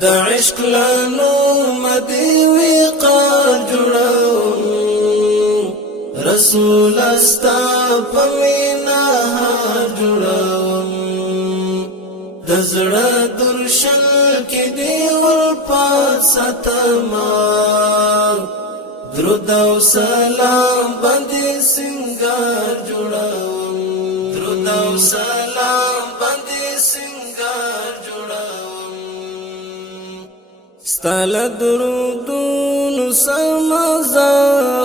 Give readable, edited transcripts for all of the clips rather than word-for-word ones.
دا عشق لانو مدی وقار جوړاوم رسول استا پمینا جوړاوم د زړه درشل کې دی ور پات ستما درود او سلام باندې سنگار جوړاوم درود او سلام باندې سنگار جوړاوم ستل درودونو سمزا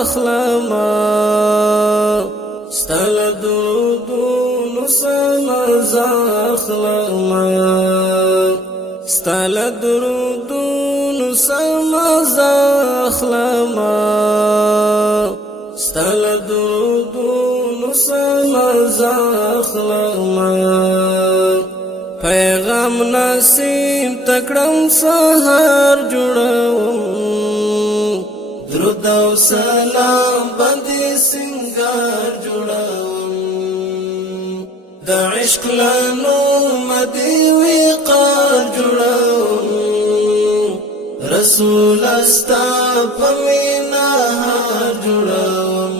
اخلما ستل درودونو سمزا اخلما ستل درودونو سمزا اخلما ستل درودونو سمزا اخلما پیغام نسیم تکړم سحر جوړوم درود او سلام باندې سنگار جوړوم د عشق لانو مدی وقار جوړوم رسول استا پمینا جوړوم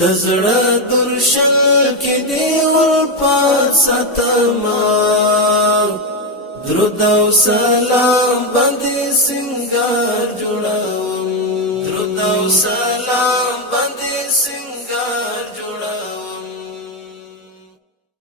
د زړه درشل کې دی ور پات ستما درود او سلام باندې سنگار جوړوم درود او سلام